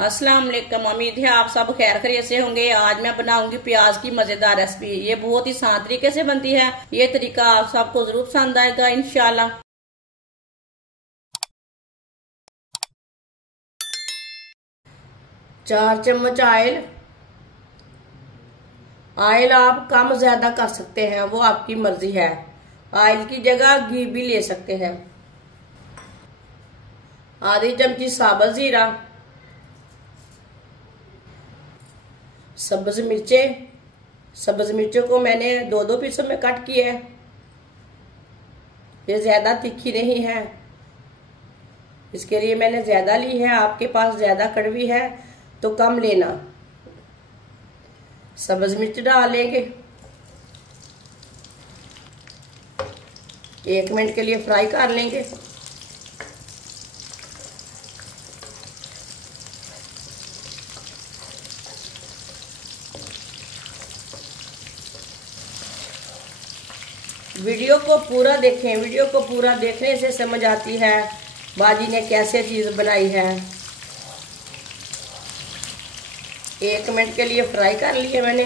अस्सलाम वालेकुम। उम्मीद है आप सब खैर खैरियत से होंगे। आज मैं बनाऊंगी प्याज की मजेदार रेसिपी। ये बहुत ही आसान तरीके से बनती है। ये तरीका आप सबको जरूर पसंद आएगा इंशाल्लाह। 4 चम्मच ऑयल। ऑयल आप कम ज्यादा कर सकते हैं, वो आपकी मर्जी है। ऑयल की जगह घी भी ले सकते हैं। आधी चमची साबुत जीरा, सब्ज मिर्चें। सब्ज मिर्चों को मैंने दो दो पीसों में कट किया है। ये ज्यादा तीखी नहीं है, इसके लिए मैंने ज्यादा ली है। आपके पास ज्यादा कड़वी है तो कम लेना। सब्ज मिर्च डालेंगे, 1 मिनट के लिए फ्राई कर लेंगे। वीडियो को पूरा देखें। वीडियो को पूरा देखने से समझ आती है बाजी ने कैसे चीज बनाई है। 1 मिनट के लिए फ्राई कर लिए मैंने।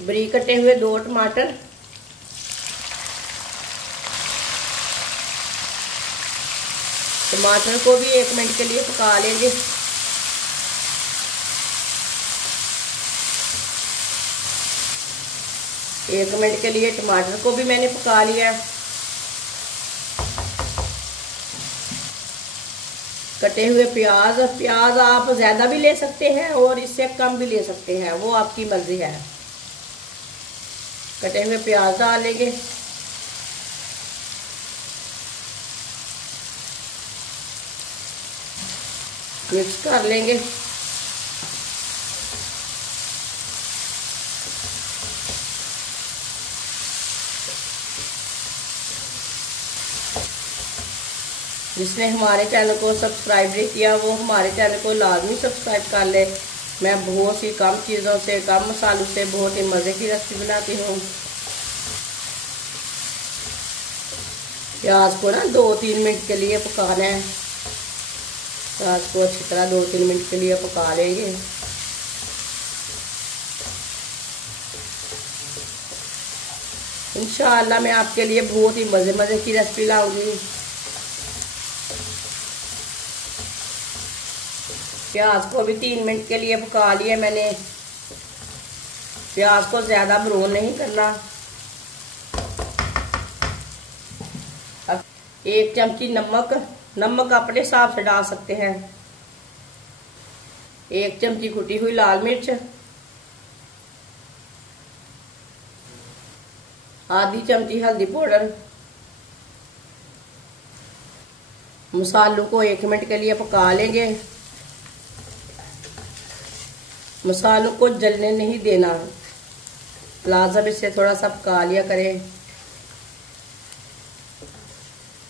बारीक कटे हुए 2 टमाटर, टमाटर को भी 1 मिनट के लिए पका लेंगे। एक मिनट के लिए टमाटर को भी मैंने पका लिया। कटे हुए प्याज। प्याज आप ज्यादा भी ले सकते हैं और इससे कम भी ले सकते हैं, वो आपकी मर्जी है। कटे हुए प्याज डालेंगे। मिक्स कर लेंगे। जिसने हमारे चैनल को सब्सक्राइब नहीं किया वो हमारे चैनल को लाजमी सब्सक्राइब कर ले। मैं बहुत सी कम चीज़ों से, कम मसालों से बहुत ही मज़े की रेसिपी बनाती हूँ। प्याज को ना 2-3 मिनट के लिए पकाना है। प्याज को अच्छी तरह 2-3 मिनट के लिए पका लेंगे। इंशाअल्लाह मैं आपके लिए बहुत ही मज़े की रेसिपी लाऊंगी। प्याज को भी 3 मिनट के लिए पका लिया मैंने। प्याज को ज्यादा ब्राउन नहीं करना। अब 1 चमची नमक अपने हिसाब से डाल सकते हैं। 1 चमची कुटी हुई लाल मिर्च, आधी चमची हल्दी पाउडर। मसालों को 1 मिनट के लिए पका लेंगे। मसालों को जलने नहीं देना, लाजम इससे थोड़ा सा पका लिया करें।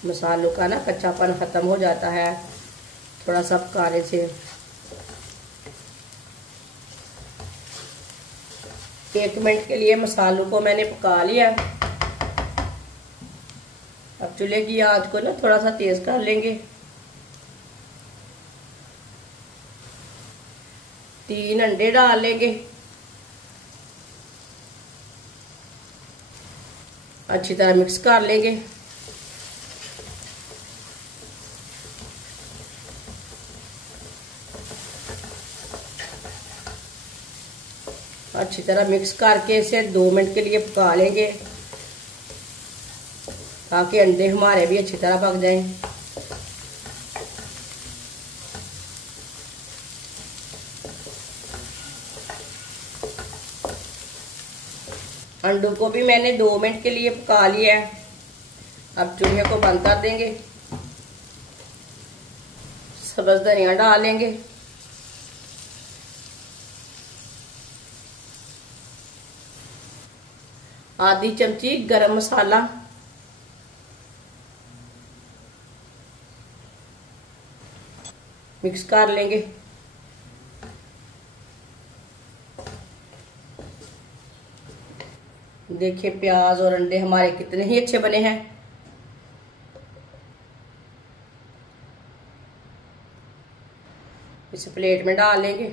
मसालों का ना कच्चापन खत्म हो जाता है थोड़ा सा पकाने से। 1 मिनट के लिए मसालों को मैंने पका लिया। अब चूल्हे की आंच को ना थोड़ा सा तेज कर लेंगे। 3 अंडे डाल लेंगे। अच्छी तरह मिक्स कर लेंगे। अच्छी तरह मिक्स करके इसे 2 मिनट के लिए पका लेंगे ताकि अंडे हमारे भी अच्छी तरह पक जाएं। अंडों को भी मैंने 2 मिनट के लिए पका लिया है। अब चूल्हे को बंद कर देंगे। सब्ज धनिया डालेंगे। आधी चमची गरम मसाला, मिक्स कर लेंगे। देखिए प्याज और अंडे हमारे कितने ही अच्छे बने हैं। इस प्लेट में डाल लेंगे।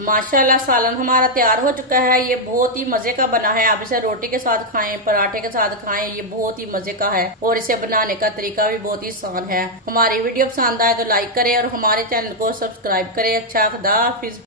माशाल्लाह सालन हमारा तैयार हो चुका है। ये बहुत ही मजे का बना है। आप इसे रोटी के साथ खाएं, पराठे के साथ खाएं, ये बहुत ही मजे का है और इसे बनाने का तरीका भी बहुत ही आसान है। हमारी वीडियो पसंद आए तो लाइक करें और हमारे चैनल को सब्सक्राइब करें। अच्छा, खुदा हाफिज।